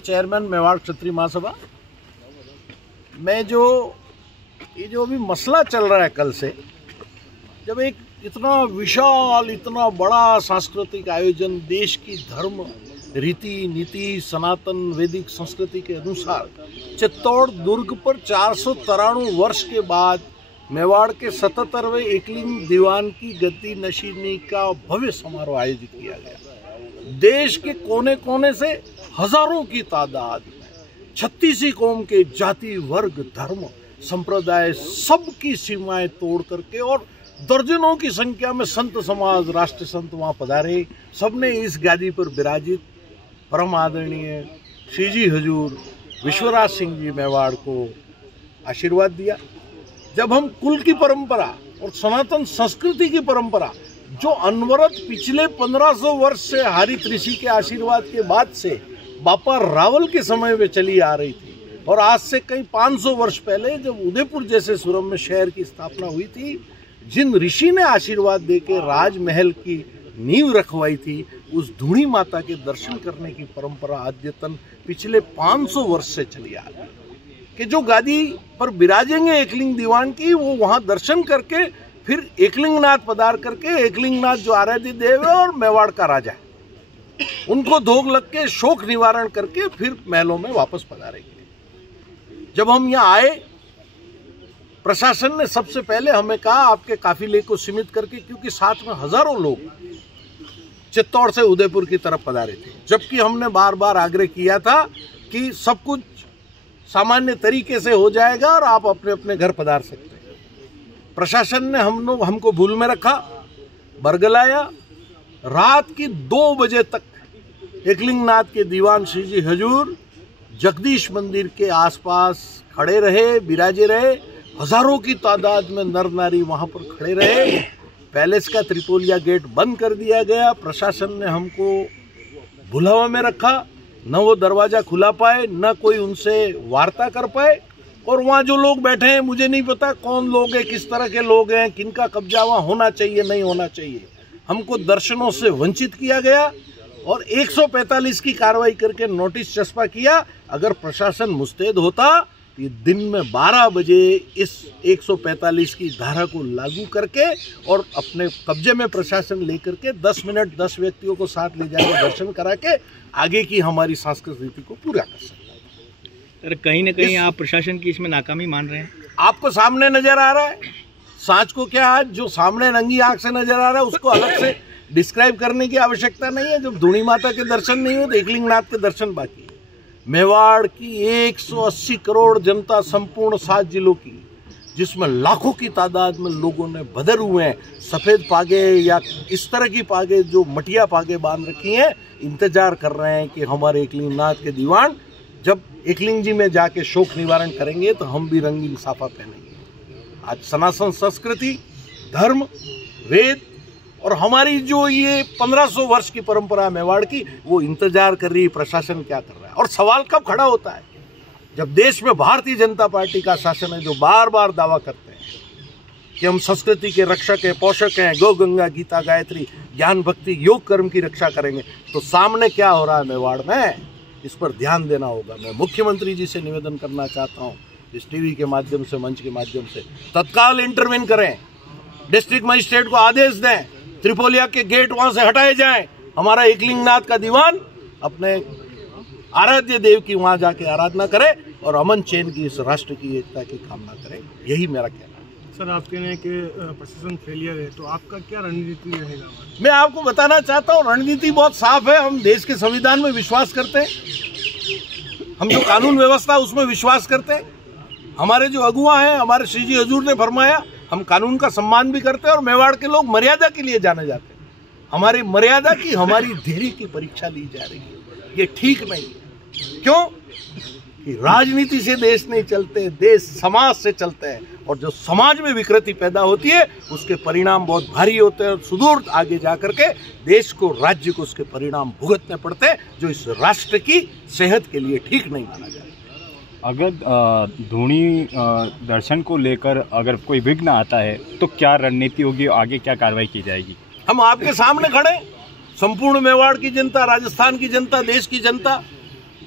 Chairman Mewar क्षत्रिय महासभा में ये जो अभी मसला चल रहा है कल से, जब एक इतना विशाल इतना बड़ा सांस्कृतिक आयोजन देश की धर्म रीति नीति सनातन वैदिक संस्कृति के अनुसार चित्तौड़ दुर्ग पर 493 वर्ष के बाद मेवाड़ के 77वें एकलिंग दीवान की गद्दी नशीनी का भव्य समारोह आयोजित किया गया। देश के कोने कोने से हजारों की तादाद में 36 कौम के जाति वर्ग धर्म संप्रदाय सबकी सीमाएं तोड़ करके और दर्जनों की संख्या में संत समाज राष्ट्र संत वहां पधारे। सबने इस गादी पर विराजित परम आदरणीय श्री जी हजूर विश्वराज सिंह जी मेवाड़ को आशीर्वाद दिया। जब हम कुल की परंपरा और सनातन संस्कृति की परंपरा जो अनवरत पिछले 1500 वर्ष से हरित ऋषि के आशीर्वाद के बाद से बापा रावल के समय में चली आ रही थी, और आज से कई 500 वर्ष पहले जब उदयपुर जैसे सुरम में शहर की स्थापना हुई थी, जिन ऋषि ने आशीर्वाद देके राजमहल की नींव रखवाई थी, उस धूणी माता के दर्शन करने की परंपरा अद्यतन पिछले 500 वर्ष से चली आ रही है कि जो गादी पर विराजेंगे एकलिंग दीवान की, वो वहां दर्शन करके फिर एकलिंगनाथ पधार करके, एकलिंगनाथ जो आराध्य देव है और मेवाड़ का राजा है, उनको धोख लग के शोक निवारण करके फिर महलों में वापस पधारेंगे। जब हम यहाँ आए, प्रशासन ने सबसे पहले हमें कहा आपके काफिले को सीमित करके, क्योंकि साथ में हजारों लोग चित्तौड़ से उदयपुर की तरफ पधारे थे, जबकि हमने बार बार आग्रह किया था कि सब कुछ सामान्य तरीके से हो जाएगा और आप अपने अपने घर पधार सकते हैं। प्रशासन ने हमको भूल में रखा, बरगलाया। रात की 2 बजे तक एकलिंगनाथ के दीवान श्री जी हजूर जगदीश मंदिर के आसपास खड़े रहे, विराजे रहे। हजारों की तादाद में नर नारी वहां पर खड़े रहे। पैलेस का त्रिपोलिया गेट बंद कर दिया गया। प्रशासन ने हमको भुलावा में रखा, न वो दरवाजा खुला पाए, न कोई उनसे वार्ता कर पाए। और वहाँ जो लोग बैठे हैं, मुझे नहीं पता कौन लोग हैं, किस तरह के लोग हैं, किनका कब्जा वहाँ होना चाहिए नहीं होना चाहिए। हमको दर्शनों से वंचित किया गया और 145 की कार्रवाई करके नोटिस चस्पा किया। अगर प्रशासन मुस्तैद होता तो ये दिन में 12 बजे इस 145 की धारा को लागू करके और अपने कब्जे में प्रशासन लेकर के 10 मिनट 10 व्यक्तियों को साथ ले जाकर दर्शन करा के आगे की हमारी सांस्कृतिक रीति को पूरा कर सकता है। सर, कहीं ना कहीं आप प्रशासन की इसमें नाकामी मान रहे हैं? आपको सामने नजर आ रहा है, सांच को क्या है, जो सामने नंगी आंख से नजर आ रहा है उसको अलग से डिस्क्राइब करने की आवश्यकता नहीं है। जब धूणी माता के दर्शन नहीं हो तो एकलिंगनाथ के दर्शन बाकी है। मेवाड़ की 180 करोड़ जनता संपूर्ण 7 जिलों की, जिसमें लाखों की तादाद में लोगों ने बदर हुए हैं, सफेद पागे या इस तरह की पागे जो मटिया पागे बांध रखी हैं, इंतजार कर रहे हैं कि हमारे एकलिंगनाथ के दीवान जब एकलिंग जी में जाके शोक निवारण करेंगे तो हम भी रंगीन साफा पहनेंगे। आज सनातन संस्कृति धर्म वेद और हमारी जो ये 1500 वर्ष की परंपरा मेवाड़ की, वो इंतजार कर रही है प्रशासन क्या कर रहा है। और सवाल कब खड़ा होता है, जब देश में भारतीय जनता पार्टी का शासन है, जो बार बार दावा करते हैं कि हम संस्कृति के रक्षक हैं, पोषक हैं, गौ गंगा गीता गायत्री ज्ञान भक्ति योग कर्म की रक्षा करेंगे, तो सामने क्या हो रहा है मेवाड़ में, इस पर ध्यान देना होगा। मैं मुख्यमंत्री जी से निवेदन करना चाहता हूँ, इस टीवी के माध्यम से, मंच के माध्यम से तत्काल इंटरवेन करें, डिस्ट्रिक्ट मजिस्ट्रेट को आदेश दें, त्रिपोलिया के गेट वहां से हटाए जाएं, हमारा एकलिंगनाथ का दीवान अपने आराध्य देव की वहां जाके आराधना करे और अमन चैन की इस राष्ट्र की एकता की कामना करे। यही मेरा कहना है। सर, आप कह रहे हैं कि प्रशासन फेलियर है, तो आपका क्या रणनीति रहेगा? मैं आपको बताना चाहता हूँ, रणनीति बहुत साफ है। हम देश के संविधान में विश्वास करते हैं, हम जो कानून व्यवस्था उसमें विश्वास करते हैं। हमारे जो अगुआ हैं, हमारे श्री जी हजूर ने फरमाया, हम कानून का सम्मान भी करते हैं और मेवाड़ के लोग मर्यादा के लिए जाने जाते हैं। हमारी मर्यादा की, हमारी धैर्य की परीक्षा ली जा रही है, ये ठीक नहीं है। क्यों कि राजनीति से देश नहीं चलते, देश समाज से चलते हैं, और जो समाज में विकृति पैदा होती है उसके परिणाम बहुत भारी होते हैं और सुदूर आगे जाकर के देश को, राज्य को उसके परिणाम भुगतने पड़ते हैं, जो इस राष्ट्र की सेहत के लिए ठीक नहीं माना जाता। अगर धूणी दर्शन को लेकर अगर कोई विघ्न आता है तो क्या रणनीति होगी, आगे क्या कार्रवाई की जाएगी? हम आपके सामने खड़े, संपूर्ण मेवाड़ की जनता, राजस्थान की जनता, देश की जनता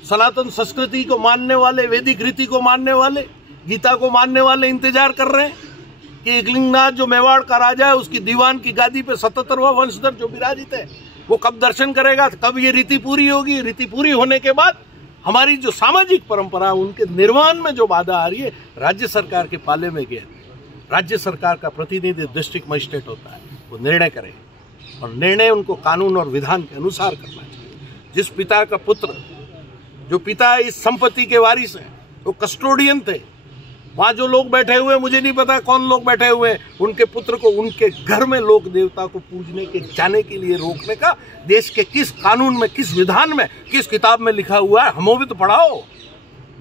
सनातन संस्कृति को मानने वाले, वैदिक रीति को मानने वाले, गीता को मानने वाले इंतजार कर रहे हैं कि एकलिंगनाथ जो मेवाड़ का राजा है, उसकी दीवान की गादी पे 77वां वंशधर जो विराजित है, वो कब दर्शन करेगा, कब ये रीति पूरी होगी। रीति पूरी होने के बाद हमारी जो सामाजिक परंपरा, उनके निर्माण में जो बाधा आ रही है, राज्य सरकार के पाले में गया। राज्य सरकार का प्रतिनिधि डिस्ट्रिक्ट मजिस्ट्रेट होता है, वो निर्णय करे और निर्णय उनको कानून और विधान के अनुसार करना चाहिए। जिस पिता का पुत्र, जो पिता इस संपत्ति के वारिस हैं, वो कस्टोडियन थे, वहां जो लोग बैठे हुए, मुझे नहीं पता कौन लोग बैठे हुए हैं, उनके पुत्र को उनके घर में लोक देवता को पूजने के जाने के लिए रोकने का देश के किस कानून में, किस विधान में, किस किताब में लिखा हुआ है, हमें भी तो पढ़ाओ।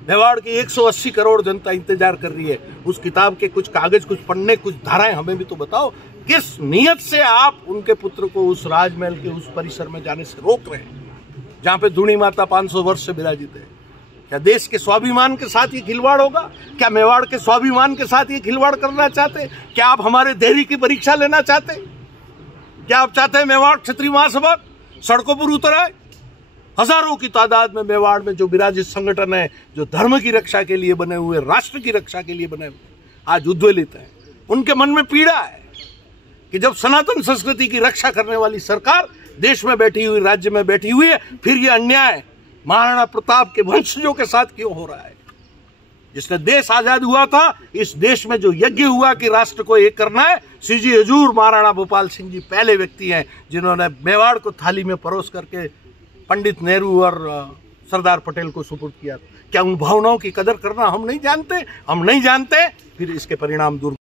मेवाड़ की 180 करोड़ जनता इंतजार कर रही है, उस किताब के कुछ कागज, कुछ पन्ने, कुछ धाराएं हमें भी तो बताओ। किस नियत से आप उनके पुत्र को उस राजमहल के उस परिसर में जाने से रोक रहे हैं, जहां पे धूणी माता 500 वर्ष से विराजित है? क्या देश के स्वाभिमान के साथ ये खिलवाड़ होगा? क्या मेवाड़ के स्वाभिमान के साथ ये खिलवाड़ करना चाहते? क्या आप हमारे धैर्य की परीक्षा लेना चाहते? क्या आप चाहते हैं मेवाड़ क्षत्रिय महासभा सड़कों पर उतर आए? हजारों की तादाद में मेवाड़ में जो विराजित संगठन है, जो धर्म की रक्षा के लिए बने हुए, राष्ट्र की रक्षा के लिए बने हुए, आज उद्वेलित है। उनके मन में पीड़ा है कि जब सनातन संस्कृति की रक्षा करने वाली सरकार देश में बैठी हुई, राज्य में बैठी हुई है, फिर ये अन्याय महाराणा प्रताप के वंशजों के साथ क्यों हो रहा है? जिसने देश आजाद हुआ था, इस देश में जो यज्ञ हुआ कि राष्ट्र को एक करना है, सीजी हजूर महाराणा भोपाल सिंह जी पहले व्यक्ति हैं जिन्होंने मेवाड़ को थाली में परोस करके पंडित नेहरू और सरदार पटेल को सुपुर्द किया। क्या उन भावनाओं की कदर करना हम नहीं जानते? हम नहीं जानते, फिर इसके परिणाम दूर